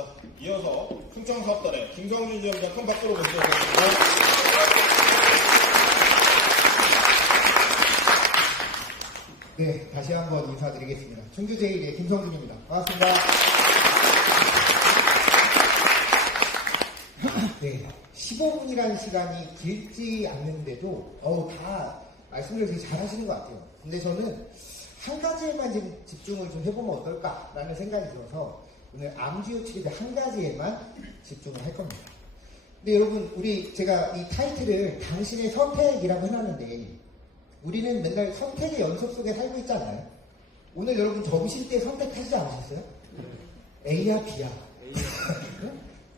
자, 이어서 충청사업단의 김성준 지원장 큰 박수로 모시겠습니다. 네, 다시 한번 인사드리겠습니다. 충주제일의 김성준입니다. 반갑습니다. 네, 15분이라는 시간이 길지 않는데도 다 말씀을 되게 잘 하시는 것 같아요. 근데 저는 한 가지에만 좀 집중을 좀 해보면 어떨까라는 생각이 들어서 오늘 암주요 치료의 한 가지에만 집중을 할 겁니다. 근데 여러분, 제가 이 타이틀을 당신의 선택이라고 해놨는데 우리는 맨날 선택의 연속 속에 살고 있잖아요. 오늘 여러분 점심 때 선택하시지 않으셨어요? A야 B야.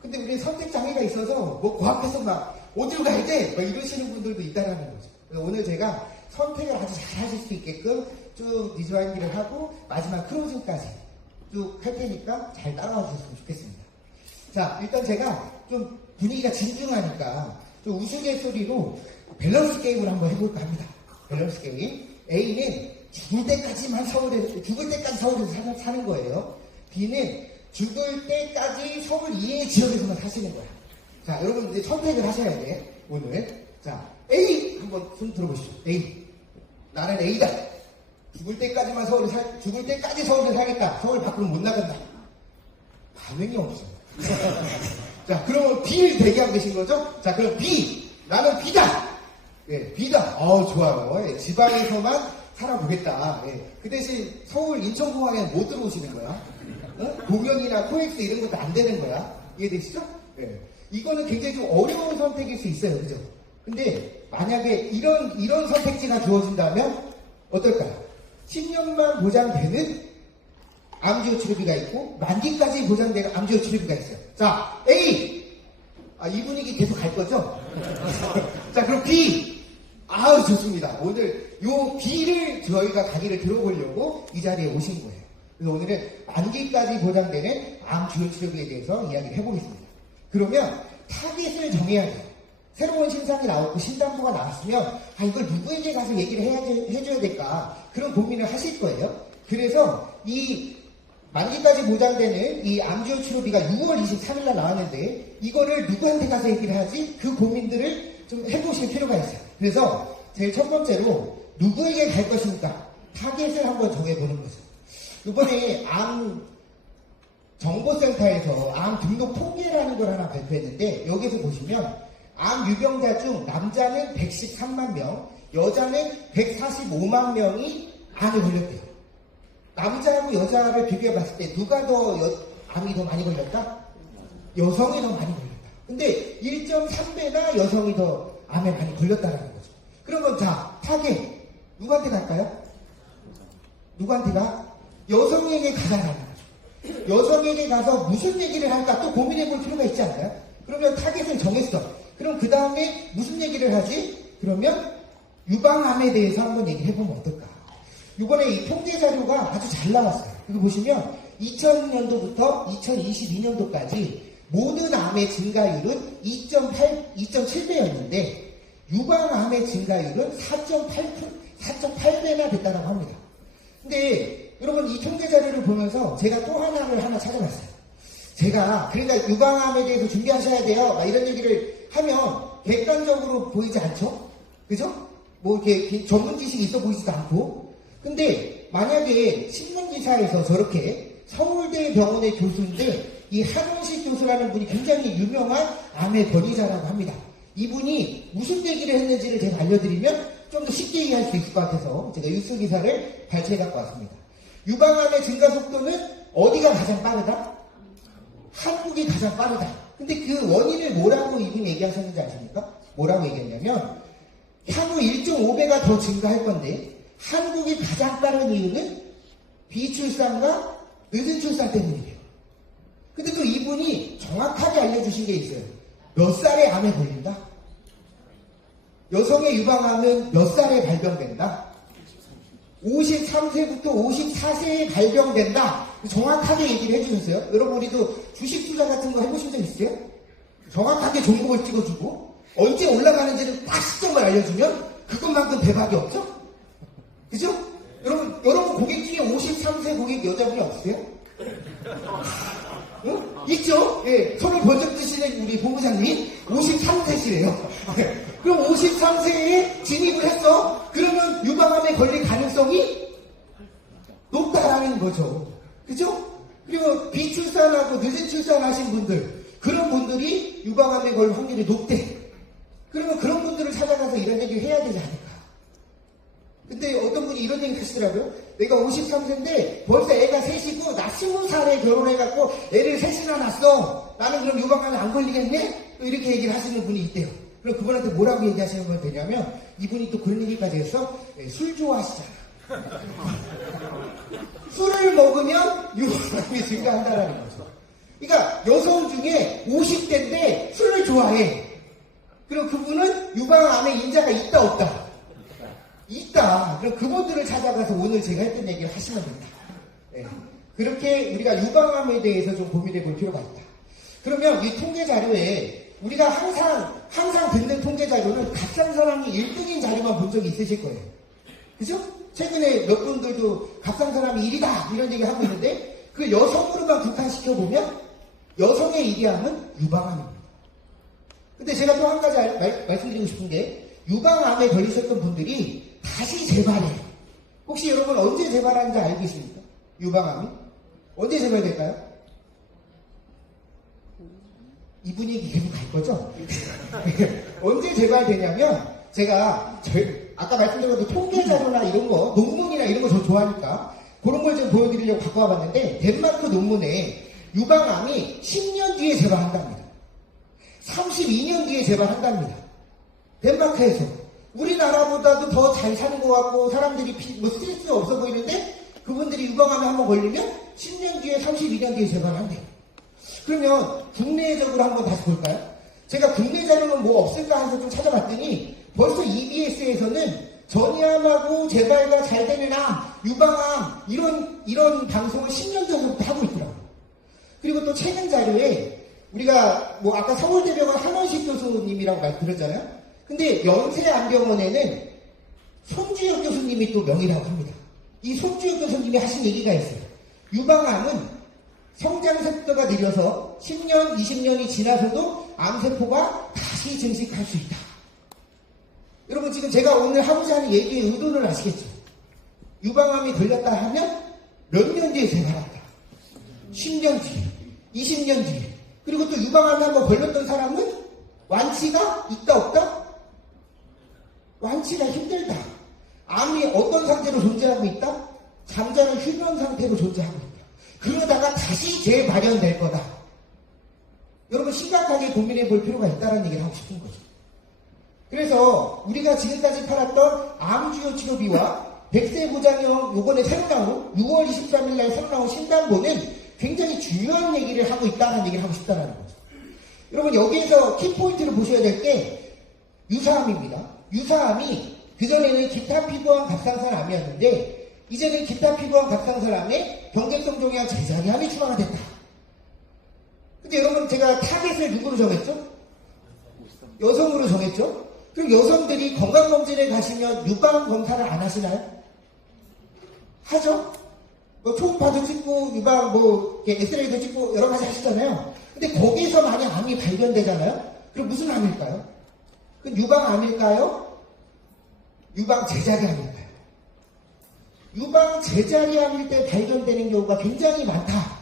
근데 우리 선택 장애가 있어서 그 앞에서 막 어디로 가야 돼? 막 이러시는 분들도 있다라는 거죠. 그래서 오늘 제가 선택을 아주 잘 하실 수 있게끔 쭉 비주얼기를 하고 마지막 클로징까지 쭉 할 테니까 잘 따라와 주셨으면 좋겠습니다. 자, 일단 제가 좀 분위기가 진중하니까 좀 우스갯소리로 밸런스 게임을 한번 해볼까 합니다. 밸런스 게임. A는 죽을 때까지 서울에서 사는 거예요. B는 죽을 때까지 서울 이외의 지역에서만 사시는 거야. 자, 여러분 이제 선택을 하셔야 돼, 오늘. 자, A! 한번 손 들어보시죠. A. 나는 A다. 죽을 때까지 서울에 살겠다. 서울 밖으로 못 나간다. 반응이 없어요. 자, 그러면 B를 대기하고 계신 거죠? 자, 그럼 B. 나는 B다. 예, B다. 좋아요. 예, 지방에서만 살아보겠다. 예, 그 대신 서울 인천공항에 못 들어오시는 거야. 공연이나 코엑스 이런 것도 안 되는 거야. 이해되시죠? 예. 이거는 굉장히 좀 어려운 선택일 수 있어요. 그죠? 근데 만약에 이런 선택지가 주어진다면 어떨까요? 10년만 보장되는 암주요 치료비가 있고 만기까지 보장되는 암주요 치료비가 있어요. 자, A! 이 분위기 계속 갈 거죠? 자, 그럼 B! 좋습니다. 오늘 요 B를 저희가 강의를 들어보려고 이 자리에 오신 거예요. 그래서 오늘은 만기까지 보장되는 암 주요 치료비에 대해서 이야기를 해보겠습니다. 그러면 타겟을 정해야 돼요. 새로운 신상이 나왔고 신담보가 나왔으면 이걸 누구에게 가서 얘기를 해줘야 될까 그런 고민을 하실 거예요. 그래서 이 만기까지 보장되는 이 암 주요 치료비가 6월 23일 날 나왔는데 이거를 누구한테 가서 얘기를 하지? 그 고민들을 좀 해보실 필요가 있어요. 그래서 제일 첫 번째로 누구에게 갈 것인가 타겟을 한번 정해보는 거죠. 이번에 암 정보센터에서 암 등록 통계라는 걸 하나 발표했는데 여기서 보시면 암 유병자 중 남자는 113만 명, 여자는 145만 명이 암에 걸렸대요. 남자하고 여자를 비교해봤을 때 누가 더 암이 더 많이 걸렸다? 여성이 더 많이 걸렸다. 근데 1.3배나 여성이 더 암에 많이 걸렸다는 거죠. 그러면 자, 타겟 누구한테 갈까요? 누구한테 가? 여성에게 가자라는 거죠. 여성에게 가서 무슨 얘기를 할까 또 고민해 볼 필요가 있지 않나요? 그러면 타겟을 정했어. 그럼 그 다음에 무슨 얘기를 하지? 그러면 유방암에 대해서 한번 얘기해 보면 어떨까? 이번에 이 통계 자료가 아주 잘 나왔어요. 여기 보시면 2000년도부터 2022년도까지 모든 암의 증가율은 2.7배였는데 유방암의 증가율은 4.8배나 됐다고 합니다. 근데 여러분 이 통계 자료를 보면서 제가 또 하나 찾아봤어요. 그러니까 유방암에 대해서 준비하셔야 돼요. 이런 얘기를 하면 객관적으로 보이지 않죠? 그죠? 뭐 이렇게 전문 지식이 있어 보이지도 않고. 근데 만약에 신문기사에서 저렇게 서울대 병원의 교수인데 이 한원식 교수라는 분이 굉장히 유명한 암의 권위자라고 합니다. 이분이 무슨 얘기를 했는지를 제가 알려드리면 좀 더 쉽게 이해할 수 있을 것 같아서 제가 뉴스 기사를 발췌해 갖고 왔습니다. 유방암의 증가 속도는 어디가 가장 빠르다? 한국이 가장 빠르다. 근데 그 원인을 뭐라고 이분이 얘기하셨는지 아십니까? 뭐라고 얘기했냐면 향후 1.5배가 더 증가할 건데 한국이 가장 빠른 이유는 비출산과 늦은 출산 때문이래요. 근데 또 이분이 정확하게 알려주신 게 있어요. 몇 살에 암에 걸린다? 여성의 유방암은 몇 살에 발병된다? 53세부터 54세에 발병된다. 정확하게 얘기를 해주셨어요. 여러분 우리도 주식 투자 같은 거 해보신 적 있어요? 정확하게 종목을 찍어주고 언제 올라가는지를 딱 시점을 알려주면 그것만큼 대박이 없죠? 그죠? 여러분 고객 중에 53세 고객 여자분이 없으세요? 응? 있죠? 예, 손을 번쩍 드시는 우리 본부장님 53세시래요. 그럼 53세에 진입을 했어? 그러면 유방암에 걸릴 가능성이 높다라는 거죠. 그죠? 그리고 비출산하고 늦은 출산하신 분들, 그런 분들이 유방암에 걸릴 확률이 높대. 그러면 그런 분들을 찾아가서 이런 얘기를 해야 되지 않을까? 근데 어떤 분이 이런 얘기 하시더라고요. 내가 53세인데 벌써 애가 셋이고 나 20살에 결혼해갖고 애를 셋이나 낳았어. 나는 그럼 유방암에 안 걸리겠네? 또 이렇게 얘기를 하시는 분이 있대요. 그럼 그분한테 뭐라고 얘기하시는 건 되냐면 이분이 또 그런 얘기까지 해서 술 좋아하시잖아. 술을 먹으면 유방암이 증가한다라는 거죠. 그러니까 여성 중에 50대인데 술을 좋아해. 그럼 그분은 유방암에 인자가 있다 없다? 있다. 그럼 그분들을 찾아가서 오늘 제가 했던 얘기를 하시면 됩니다. 네. 그렇게 우리가 유방암에 대해서 좀 고민해 볼 필요가 있다. 그러면 이 통계 자료에 우리가 항상 듣는 통계 자료는 값싼 사람이 1등인 자료만 본 적이 있으실 거예요. 그죠? 최근에 몇 분들도 값싼 사람이 1위다 이런 얘기 하고 있는데 그 여성으로만 국한시켜보면 여성의 1위함은 유방암입니다. 근데 제가 또 한 가지 말씀드리고 싶은 게 유방암에 걸리셨던 분들이 다시 재발해요. 혹시 여러분 언제 재발하는지 알고 계십니까? 유방암이? 언제 재발될까요? 이 분위기 계속 갈 거죠? 언제 재발되냐면 제가 아까 말씀드린 것도 통계 자료나 이런 거, 논문이나 이런 거 저 좋아하니까 그런 걸 좀 보여드리려고 갖고 와봤는데 덴마크 논문에 유방암이 10년 뒤에 재발한답니다. 32년 뒤에 재발한답니다. 덴마크에서. 우리나라보다도 더 잘 사는 것 같고 사람들이 스트레스가 없어 보이는데 그분들이 유방암에 한번 걸리면 10년 뒤에 32년 뒤에 재발한대요. 그러면 국내적으로 한번 다시 볼까요? 제가 국내 자료는 뭐 없을까 해서 좀 찾아봤더니 벌써 EBS에서는 전이암하고 재발과 잘 되는 암, 유방암 이런 방송을 10년 전부터 하고 있더라고요. 그리고 또 최근 자료에 우리가 뭐 아까 서울대병원 한원식 교수님이라고 말씀드렸잖아요. 근데 영세안병원에는 손주혁 교수님이 또 명의라고 합니다. 이 손주혁 교수님이 하신 얘기가 있어요. 유방암은 성장 속도가 느려서 10년, 20년이 지나서도 암세포가 다시 증식할 수 있다. 여러분 지금 제가 오늘 하고자 하는 얘기의 의도를 아시겠죠? 유방암이 걸렸다 하면 몇 년 뒤에 재발한다. 10년 뒤에, 20년 뒤에. 그리고 또 유방암에 한번 걸렸던 사람은 완치가 있다 없다? 완치가 힘들다. 암이 어떤 상태로 존재하고 있다? 잠자는 휴면 상태로 존재하고 있다. 그러다가 다시 재발현될 거다. 여러분 심각하게 고민해 볼 필요가 있다는 얘기를 하고 싶은 거죠. 그래서 우리가 지금까지 팔았던 암주요 치료비와 100세 보장형 요번에 새로 나온 6월 23일 날 새로 나온 신단보는 굉장히 중요한 얘기를 하고 있다는 얘기를 하고 싶다는 거죠. 여러분 여기에서 키포인트를 보셔야 될 게 유사암입니다. 유사암이 그전에는 기타피부암 갑상선암이었는데 이제는 기타피부암 갑상선암에 경계성 종양 제자리암이 추가가 됐다. 근데 여러분 제가 타겟을 누구로 정했죠? 여성으로 정했죠? 그럼 여성들이 건강검진에 가시면 유방 검사를 안 하시나요? 하죠? 뭐 초음파도 찍고 유방 엑스레이도 찍고 여러 가지 하시잖아요. 근데 거기서 만약 암이 발견되잖아요? 그럼 무슨 암일까요? 그럼 유방암일까요? 유방 제자리암일까요? 유방 제자리암일 때 발견되는 경우가 굉장히 많다.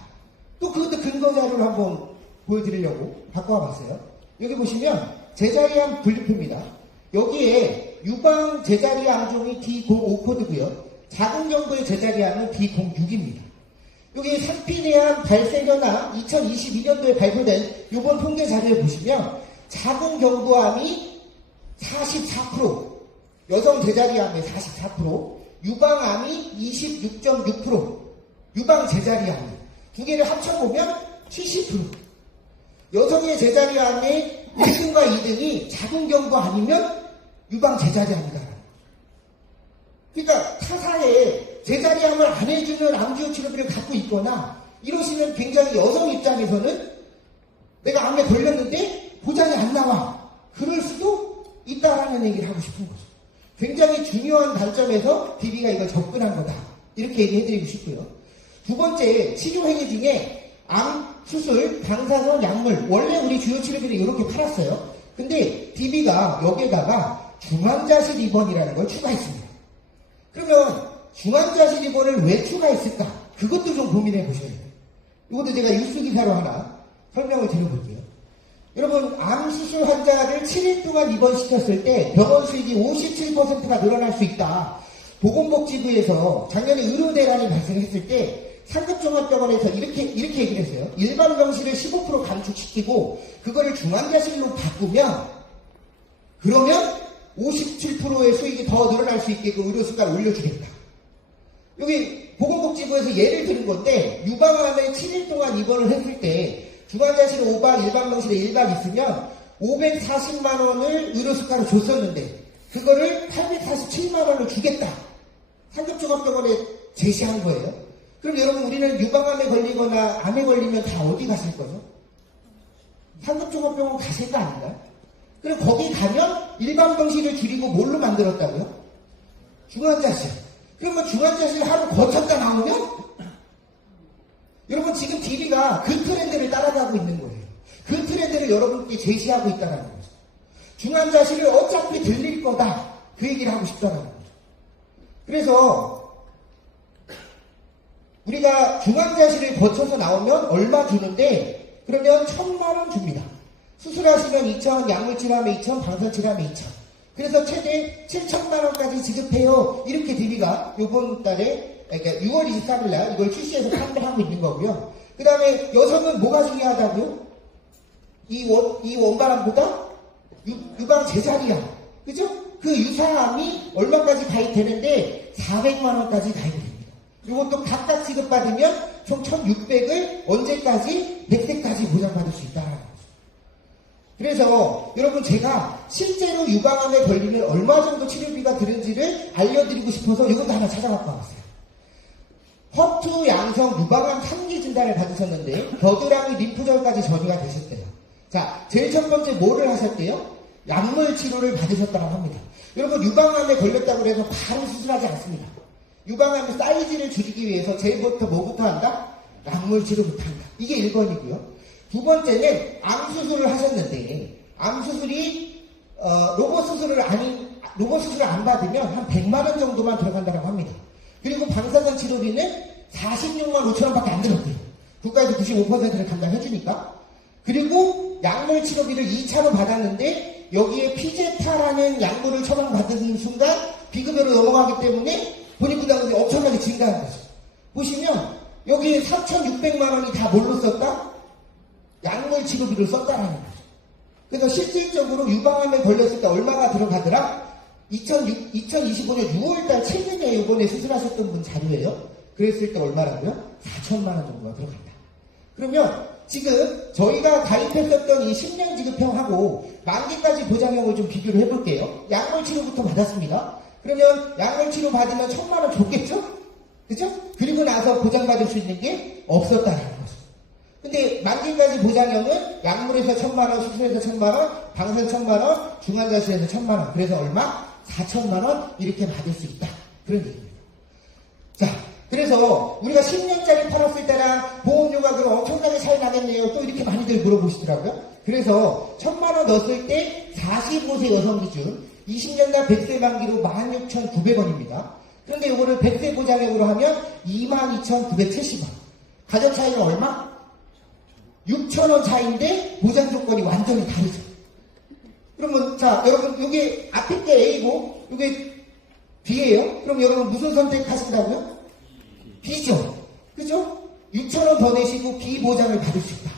또 그것도 근거 자료를 한번 보여드리려고 갖고 와봤어요. 여기 보시면 제자리암 분류표입니다. 여기에 유방 제자리암종이 D05 코드고요. 작은 정도의 제자리암은 D06입니다. 여기 산피내암 발생연화 2022년도에 발표된 이번 통계 자료에 보시면 작은 경부암이 44%, 여성 제자리암의 44%, 유방암이 26.6%, 유방 제자리암 두 개를 합쳐보면 70%. 여성의 제자리암의 1등과 2등이 작은 경부 아니면 유방 제자리암이다. 그러니까 타사에 제자리암을 안 해주는 암주요 치료비를 갖고 있거나 이러시면 굉장히 여성 입장에서는 내가 암에 걸렸는데 보장이 안 나와. 그럴 수도 있다라는 얘기를 하고 싶은 거죠. 굉장히 중요한 관점에서 DB가 이걸 접근한 거다. 이렇게 얘기해드리고 싶고요. 두 번째, 치료 행위 중에 암 수술, 방사선, 약물 원래 우리 주요 치료비를 이렇게 팔았어요. 근데 DB가 여기에다가 중환자실 입원이라는 걸 추가했습니다. 그러면 중환자실 입원을 왜 추가했을까? 그것도 좀 고민해 보셔야 돼요. 이것도 제가 뉴스 기사로 하나 설명을 드려볼게요. 여러분, 암 수술 환자를 7일 동안 입원시켰을 때 병원 수익이 57%가 늘어날 수 있다. 보건복지부에서 작년에 의료 대란이 발생했을 때 상급종합병원에서 이렇게 얘기를 했어요. 일반 병실을 15% 감축시키고 그거를 중환자실로 바꾸면 그러면 57%의 수익이 더 늘어날 수 있게끔 의료 수가를 올려주겠다. 여기 보건복지부에서 예를 드는 건데 유방암에 7일 동안 입원을 했을 때 중환자실에 5박, 일반 병실에 1박 있으면 540만 원을 의료 수가로 줬었는데 그거를 847만 원을 주겠다. 상급종합병원에 제시한 거예요. 그럼 여러분 우리는 유방암에 걸리거나 암에 걸리면 다 어디 가실 거죠? 상급종합병원 가실 거 아닌가요? 그럼 거기 가면 일반 병실을 줄이고 뭘로 만들었다고요? 중환자실. 그러면 중환자실 하루 거쳤다 나오면? 여러분 지금 DB가 그 트렌드를 따라가고 있는 거예요. 그 트렌드를 여러분께 제시하고 있다는 거죠. 중환자실을 어차피 들릴 거다. 그 얘기를 하고 싶다는 거죠. 그래서 우리가 중환자실을 거쳐서 나오면 얼마 주는데 그러면 1,000만 원 줍니다. 수술하시면 2,000, 약물치료하면 2,000, 방사치료하면 2,000. 그래서 최대 7,000만 원까지 지급해요. 이렇게 DB가 이번 달에 그러니까 6월 23일 날 이걸 출시해서 판매하고 있는 거고요. 그 다음에 여성은 뭐가 중요하다고요? 이 원바람보다 유방 제자리암. 그죠? 그 유사암이 얼마까지 가입되는데 400만 원까지 가입이 됩니다. 이것도 각각 지급받으면 총 1,600을 언제까지? 100세까지 보장받을 수 있다는 거죠. 그래서 여러분 제가 실제로 유방암에 걸리면 얼마 정도 치료비가 드는지를 알려드리고 싶어서 이것도 하나 찾아갖고 왔어요. 허투 양성 유방암 3기 진단을 받으셨는데 겨드랑이 림프절까지 전이가 되셨대요. 자, 제일 첫 번째 뭐를 하셨대요? 약물 치료를 받으셨다고 합니다. 여러분 유방암에 걸렸다고 해서 바로 수술하지 않습니다. 유방암의 사이즈를 줄이기 위해서 제일부터 뭐부터 한다? 약물 치료부터 한다. 이게 1번이고요. 두 번째는 암 수술을 하셨는데 암 수술이 로봇 수술을 안 받으면 한 100만 원 정도만 들어간다고 합니다. 그리고 방사선 치료비는 46만 5천 원밖에 안 들었대요. 국가에서 95%를 담당해주니까. 그리고 약물 치료비를 2차로 받았는데 여기에 피제타라는 약물을 처방받은 순간 비급여로 넘어가기 때문에 본인부담금이 엄청나게 증가한 거죠. 보시면 여기 4,600만 원이 다 뭘로 썼다? 약물 치료비를 썼다라는 거죠. 그래서 실질적으로 유방암에 걸렸을 때 얼마가 들어가더라? 2025년 6월달 최근에 이번에 수술하셨던 분 자료예요. 그랬을 때 얼마라고요? 4천만 원 정도가 들어간다. 그러면 지금 저희가 가입했었던 이 10년 지급형하고 만기까지 보장형을 좀 비교를 해볼게요. 약물 치료부터 받았습니다. 그러면 약물 치료 받으면 1,000만 원 줬겠죠? 그죠? 그리고 나서 보장받을 수 있는 게 없었다는 거죠. 근데 만기까지 보장형은 약물에서 1,000만 원, 수술에서 1,000만 원, 방사선 1,000만 원, 중환자실에서 1,000만 원. 그래서 얼마? 4,000만 원 이렇게 받을 수 있다. 그런 얘기입니다. 자, 그래서 우리가 10년짜리 팔았을 때랑 보험료가 그럼 엄청나게 차이 나겠네요. 또 이렇게 많이들 물어보시더라고요. 그래서 1,000만 원 넣었을 때 45세 여성 기준 20년간 100세 만기로 16,900원입니다. 그런데 이거를 100세 보장액으로 하면 22,970원. 가격 차이는 얼마? 6,000원 차이인데 보장 조건이 완전히 다르죠. 그러면 자 여러분 이게 앞에 게 A고 이게 B예요. 그럼 여러분 무슨 선택하신다고요? B죠. 그죠? 6,000원 더 내시고 B 보장을 받을 수 있다.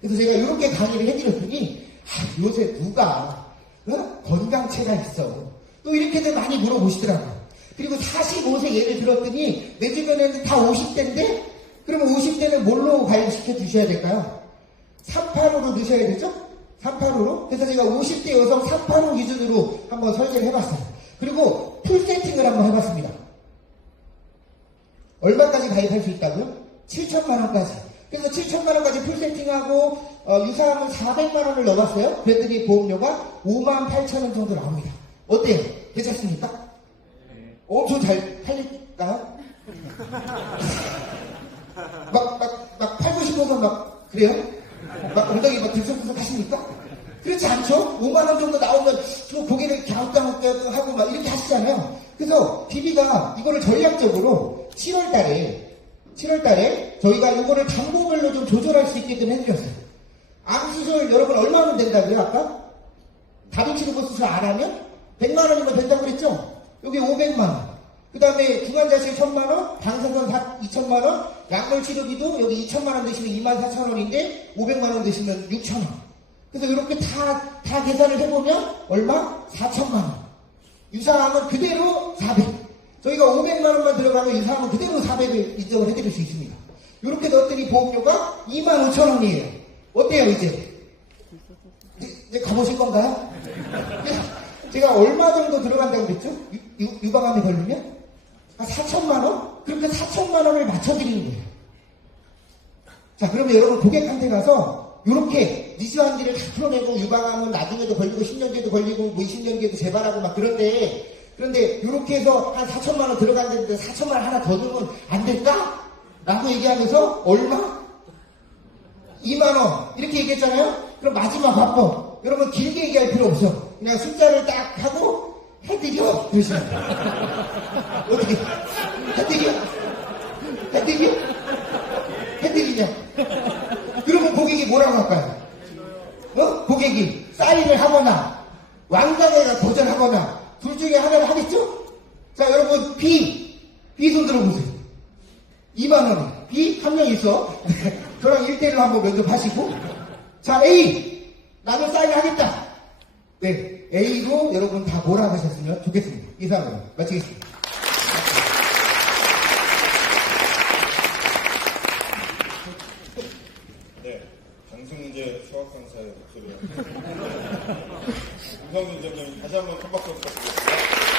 그래서 제가 이렇게 강의를 해드렸더니 요새 누가 건강체가 있어. 또 이렇게들 많이 물어보시더라고요. 그리고 45세 예를 들었더니 내 주변에는 다 50대인데 그러면 50대는 뭘로 가입시켜 주셔야 될까요? 385로 넣으셔야 되죠? 385로? 그래서 제가 50대 여성 385 기준으로 한번 설계를 해봤어요. 그리고 풀 세팅을 한번 해봤습니다. 얼마까지 가입할 수 있다고요? 7,000만 원까지. 그래서 7,000만 원까지 풀 세팅하고 유사함은 400만 원을 넣어봤어요. 그랬더니 보험료가 58,000원 정도 나옵니다. 어때요? 괜찮습니까? 엄청 잘 팔릴까요? 막 팔고 하시고서 막 그래요? 막 엉덩이 막 들썩들썩 하십니까? 그렇지 않죠? 5만 원 정도 나오면 좀 고개를 갸웃갸웃 하고 막 이렇게 하시잖아요. 그래서 PB가 이거를 전략적으로 7월 달에 저희가 이거를 담보별로 좀 조절할 수 있게끔 해드렸어요. 암 수술 여러분 얼마 하면 된다고요, 아까? 다리치료보 수술 안 하면 100만 원이면 된다고 그랬죠? 여기 500만 원. 그 다음에 중환자실 1000만 원, 방사선 2000만 원, 약물 치료비도 여기 2000만 원 드시면 24,000원인데 500만 원 드시면 6,000원. 그래서 이렇게 다 계산을 해보면 얼마? 4천만 원. 유사암은 그대로 400. 저희가 500만 원만 들어가면 유사암은 그대로 400을 인정을 해드릴 수 있습니다. 이렇게 넣었더니 보험료가 25,000원이에요. 어때요, 이제 가보실 건가요? 제가 얼마 정도 들어간다고 그랬죠? 유방암에 걸리면? 4천만 원? 그렇게 4천만 원을 맞춰드리는 거예요. 자, 그러면 여러분 고객한테 가서 이렇게 니스환기를 다 풀어내고 유방암은 나중에도 걸리고 10년 뒤에도 걸리고 뭐 20년 뒤에도 재발하고 막 그런데 이렇게 해서 한 4천만 원 들어갔는데 4천만 원 하나 더 넣으면 안 될까? 라고 얘기하면서 얼마? 2만 원 이렇게 얘기했잖아요. 그럼 마지막 화법 여러분 길게 얘기할 필요 없어. 그냥 숫자를 딱 하고 해드려 그러시면 돼요. 어떻게 해드리냐? 그러면 고객이 뭐라고 할까요? 고객이 사인을 하거나 왕관에다 도전하거나 둘 중에 하나를 하겠죠? 자, 여러분 B 손 들어보세요. 2만 원에 B 한 명 있어. 저랑 1대1로 한번 면접하시고 자, A 나는 사인을 하겠다. 네, A로 여러분 다 몰아가셨으면 좋겠습니다. 이상으로 마치겠습니다. 네, 장승문제 소확강사의 목소리로 김성준 점장님 다시 한번 큰 박수 부탁드리겠습니다.